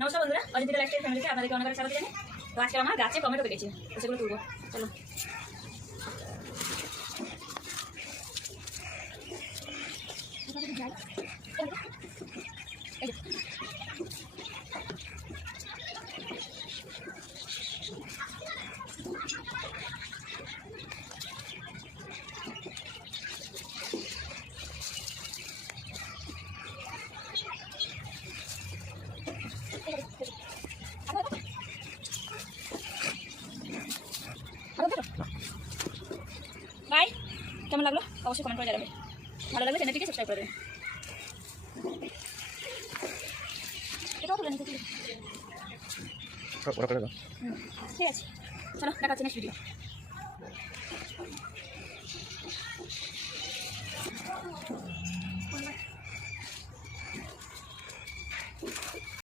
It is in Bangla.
নমস্কার বন্ধুরা, অজিন্তা লাইফস্টাইল ফ্যামিলিতে আপনাদেরকে অনেক অনেক স্বাগত জানাই। তো আজকে আমার গাছে টমেটো পেকেছে, তো সেগুলো তুলবো। চলো। বাই, কেমন লাগলো অবশ্যই কমেন্ট করে জানাবে। ভালো লাগলে চ্যানেলটিকে সাবস্ক্রাইব করে দেবে। এটাও তুলে নিতে ঠিক আছে, চলো দেখাচ্ছি নেক্সট ভিডিও।